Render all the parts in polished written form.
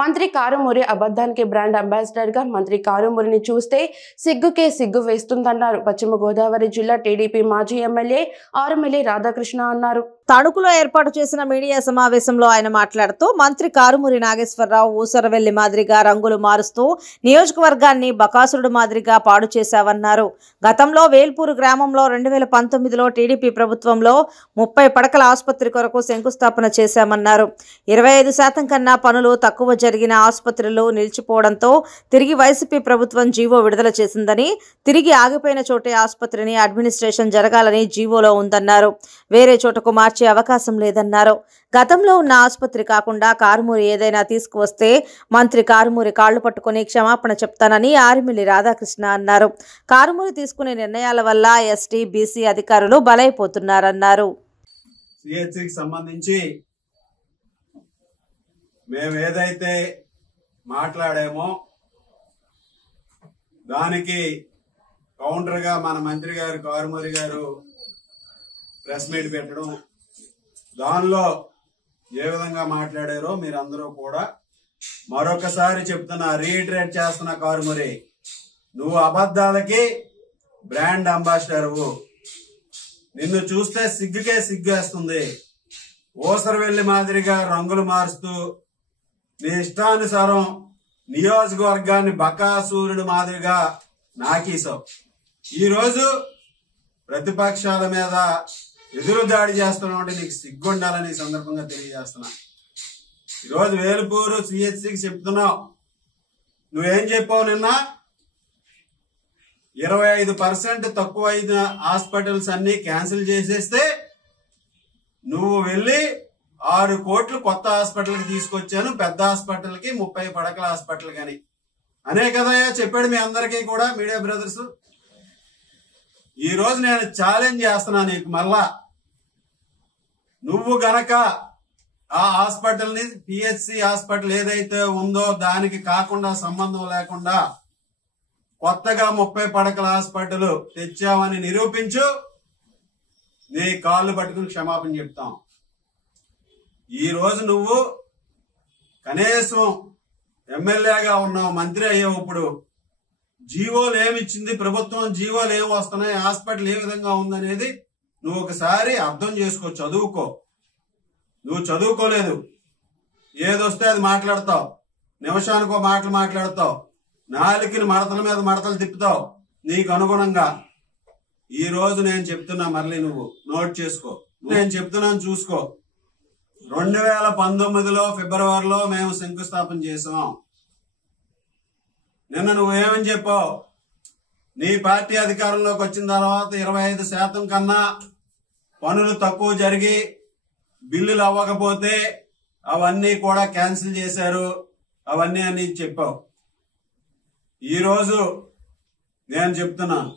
మంత్రి కారుమూరి అబద్ధానికి brand ambassador గా మంత్రి కారుమూరిని చూస్తే సిగ్గుకే సిగ్గు వేస్తుందన్నారు పశ్చిమ గోదావరి జిల్లా టీడీపీ మాజీ ఎమ్మెల్యే ఆరుమిల్లి రాధాకృష్ణ అన్నారు. తణుకులో ఏర్పాటు చేసిన మీడియా సమావేశంలో ఆయన మాట్లాడుతూ మంత్రి కారుమూరి నాగేశ్వరరావు ఊసరవెల్లి మాదిరిగా రంగులు మారుస్తూ నియోజకవర్గాన్ని బకాసురుడు మాదిరిగా పాడు చేశావన్నారు. గతంలో వేల్పూరు గ్రామంలో 2019లో టీడీపీ ప్రభుత్వంలో 30 పడకల ఆసుపత్రి కొరకు శంకుస్థాపన చేశామన్నారు. 25% కన్నా పనులు తక్కువ జరిగిన ఆసుపత్రులు నిలిచిపోవడంతో తిరిగి వైసీపీ ప్రభుత్వం జీవో విడుదల చేసిందని, తిరిగి ఆగిపోయిన చోటే ఆసుపత్రిని అడ్మినిస్ట్రేషన్ జరగాలని జీవోలో ఉందన్నారు. వేరే చోటకు మార్చే అవకాశం లేదన్నారు. గతంలో ఉన్న ఆసుపత్రి కాకుండా కారుమూరి ఏదైనా తీసుకువస్తే మంత్రి కారుమూరి కాళ్లు పట్టుకుని క్షమాపణ చెప్తానని ఆరుమిల్లి రాధాకృష్ణ అన్నారు. కారుమూరి తీసుకునే నిర్ణయాల వల్ల ఎస్టీ, బీసీ అధికారులు బలైపోతున్నారన్నారు. సంబంధించి మేము ఏదైతే మాట్లాడామో దానికి కౌంటర్ గా మన మంత్రి గారు కారుమూరి గారు ప్రెస్ మీట్ పెట్టడం, దానిలో ఏ విధంగా మాట్లాడారో మీరందరూ కూడా మరొకసారి చెప్తున్నా, రీఇటరేట్ చేస్తున్న కారుమూరి, నువ్వు అబద్ధాలకి బ్రాండ్ అంబాసిడర్వు. నిన్ను చూస్తే సిగ్గుకే సిగ్గేస్తుంది. ఓసరవెల్లి మాదిరిగా రంగులు మారుస్తూ నీ ఇష్టానుసారం నియోజకవర్గాన్ని బకాసూరుడు మాదిరిగా నాకీసావు. ఈరోజు ప్రతిపక్షాల మీద ఎదురు దాడి చేస్తున్నావు అంటే నీకు సిగ్గుండాలని సందర్భంగా తెలియజేస్తున్నా. ఈరోజు వేలుపూరు సిహెచ్సికి చెప్తున్నావు. నువ్వేం చెప్పావు నిన్న? 25% తక్కువ అయిన హాస్పిటల్స్ అన్ని క్యాన్సిల్ చేసేస్తే నువ్వు వెళ్ళి 6 కోట్లు కొత్త హాస్పిటల్కి తీసుకొచ్చాను, పెద్ద హాస్పిటల్కి 30 పడకల హాస్పిటల్ కానీ అనే కదా చెప్పాడు మీ అందరికీ కూడా మీడియా బ్రదర్స్. ఈ రోజు నేను ఛాలెంజ్ చేస్తున్నా నీకు, మళ్ళా నువ్వు గనక ఆ హాస్పిటల్ ని పిహెచ్సి హాస్పిటల్ ఏదైతే ఉందో దానికి కాకుండా సంబంధం లేకుండా కొత్తగా 30 పడకల హాస్పిటల్ తెచ్చావని నిరూపించు, నీ కాళ్ళు పట్టుకుని క్షమాపణ చెప్తాం. ఈ రోజు నువ్వు కనీసం ఎమ్మెల్యేగా ఉన్నావు, మంత్రి అయ్యావు. ఇప్పుడు జీవోలు ఏమిచ్చింది ప్రభుత్వం, జీవోలు ఏమి వస్తున్నాయి, హాస్పిటల్ ఏ విధంగా ఉందనేది నువ్వు ఒకసారి అర్థం చేసుకో, చదువుకో. నువ్వు చదువుకోలేదు, ఏదొస్తే అది మాట్లాడతావు, నిమిషానికో మాటలు మాట్లాడతావు, నాలుకని మడతల మీద మడతలు తిప్పుతావు నీకు అనుగుణంగా. ఈ రోజు నేను చెప్తున్నా, మళ్ళీ నువ్వు నోట్ చేసుకో, నేను చెప్తున్నాను చూసుకో. 2019లో ఫిబ్రవరిలో మేము శంకుస్థాపన చేసాం. నిన్న నువ్వేమని చెప్పావు? నీ పార్టీ అధికారంలోకి వచ్చిన తర్వాత 25% కన్నా పనులు తక్కువ జరిగి బిల్లులు అవ్వకపోతే అవన్నీ కూడా క్యాన్సిల్ చేశారు, అవన్నీ అని చెప్పావు. ఈరోజు నేను చెప్తున్నాను,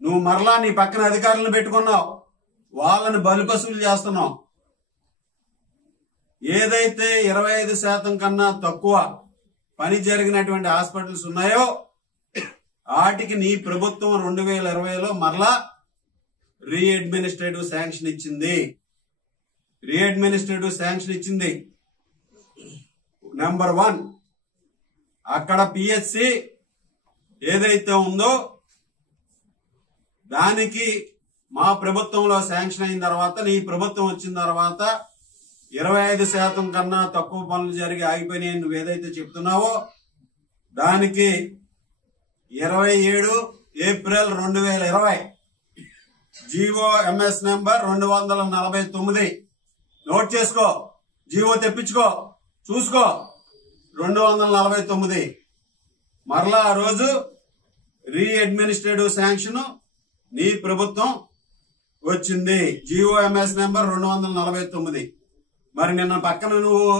నువ్వు మరలా నీ పక్కన అధికారులను పెట్టుకున్నావు, వాళ్ళని బలిపశువులు చేస్తున్నావు. ఏదైతే 25% కన్నా తక్కువ పని జరిగినటువంటి హాస్పిటల్స్ ఉన్నాయో వాటికి నీ ప్రభుత్వం 2020లో మరలా రీఅడ్మినిస్ట్రేటివ్ శాంక్షన్ ఇచ్చింది. రీఅడ్మినిస్ట్రేటివ్ శాంక్షన్ ఇచ్చింది. నెంబర్ 1, అక్కడ పిహెచ్సి ఏదైతే ఉందో దానికి మా ప్రభుత్వంలో శాంక్షన్ అయిన తర్వాత, నీ ప్రభుత్వం వచ్చిన తర్వాత 25% కన్నా తక్కువ పనులు జరిగి ఆగిపోయినాయి నువ్వు ఏదైతే చెప్తున్నావో దానికి 27 April 2020 GO MS number 249 note చేసుకో, జీవో తెప్పించుకో, చూసుకో. 249 మరలా ఆ రోజు రీఅడ్మినిస్ట్రేటివ్ శాంక్షన్ నీ ప్రభుత్వం వచ్చింది. GO MS number 249. మరి నిన్న పక్కన నువ్వు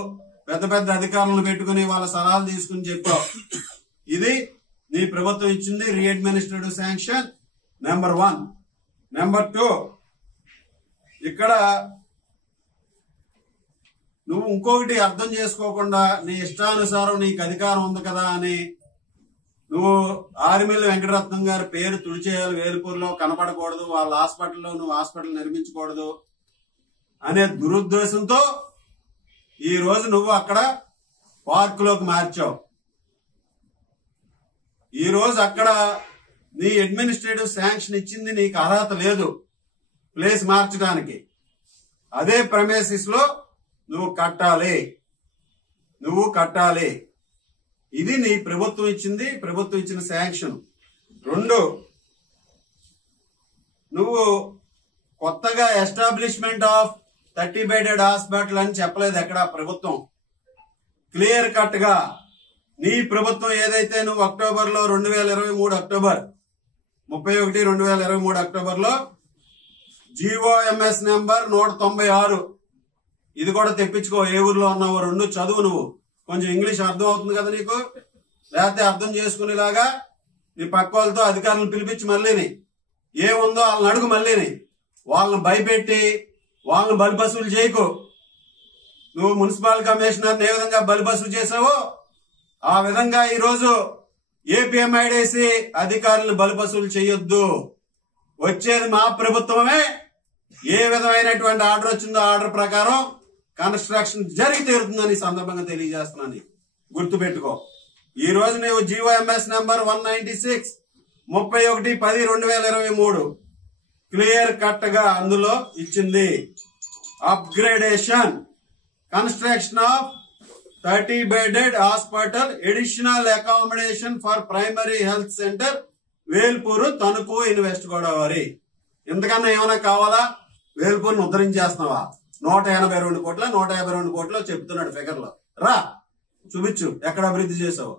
పెద్ద పెద్ద అధికారులను పెట్టుకుని వాళ్ళ సలహాలు తీసుకుని చెప్పావు. ఇది నీ ప్రభుత్వం ఇచ్చింది రీఅడ్మినిస్ట్రేటివ్ శాంక్షన్ నెంబర్ 1. నెంబర్ 2, ఇక్కడ నువ్వు ఇంకొకటి అర్థం చేసుకోకుండా నీ ఇష్టానుసారం నీకు అధికారం ఉంది కదా అని నువ్వు ఆరుమిల్లి వెంకటరత్నం గారి పేరు తుడిచేయాలి, వేలుపూరులో కనపడకూడదు, వాళ్ళ హాస్పిటల్లో నువ్వు హాస్పిటల్ నిర్మించకూడదు అనే దురుద్దేశంతో ఈ రోజు నువ్వు అక్కడ పార్కులోకి మార్చావు. ఈ రోజు అక్కడ నీ అడ్మినిస్ట్రేటివ్ శాంక్షన్ ఇచ్చింది, నీకు అర్హత లేదు ప్లేస్ మార్చడానికి. అదే ప్రెమిసెస్ లో నువ్వు కట్టాలి. ఇది నీ ప్రభుత్వం ఇచ్చిన శాంక్షన్. 2, నువ్వు కొత్తగా ఎస్టాబ్లిష్మెంట్ ఆఫ్ 30 బెడెడ్ హాస్పిటల్ అని చెప్పలేదు ఎక్కడ ప్రభుత్వం. క్లియర్ కట్ గా నీ ప్రభుత్వం ఏదైతే నువ్వు అక్టోబర్లో 2023 అక్టోబర్ 31, 2023 అక్టోబర్లో GOMS నెంబర్ 196 ఇది కూడా తెప్పించుకో. ఏ ఊర్లో ఉన్నావో 2 చదువు. నువ్వు కొంచెం ఇంగ్లీష్ అర్థం అవుతుంది కదా నీకు, లేకపోతే అర్థం చేసుకునేలాగా నీ పక్క వాళ్ళతో అధికారులను పిలిపించి మళ్ళీని ఏముందో వాళ్ళని అడుగు. మళ్ళీని వాళ్ళని భయపెట్టి వాళ్ళని బలిపశువులు చేయకు. నువ్వు మున్సిపల్ కమిషనర్ ఏ విధంగా బలిపశువు చేసావో ఆ విధంగా ఈరోజు ఏపీఎంఐడిసి అధికారులను బలిపశువులు చేయొద్దు. వచ్చేది మా ప్రభుత్వమే. ఏ విధమైనటువంటి ఆర్డర్ వచ్చిందో ఆర్డర్ ప్రకారం కన్స్ట్రక్షన్ జరిగి తీరుతుందని సందర్భంగా తెలియజేస్తున్నాను. గుర్తుపెట్టుకో. ఈ రోజు నువ్వు GOMS నెంబర్ 196 31/10/2023 క్లియర్ కట్ గా అందులో ఇచ్చింది. Upgradation construction of 30 bedded hospital additional accommodation for primary health centre Velpur, Tanuku, east Godavari. ఇంతకన్నా ఏమైనా కావాలా? వేల్పూరుని ఉద్ధరించేస్తున్నావా? 182 కోట్ల 152 కోట్లు చెప్తున్నాడు ఫిగర్ లో. రా చూపించు ఎక్కడ అభివృద్ధి చేసావు.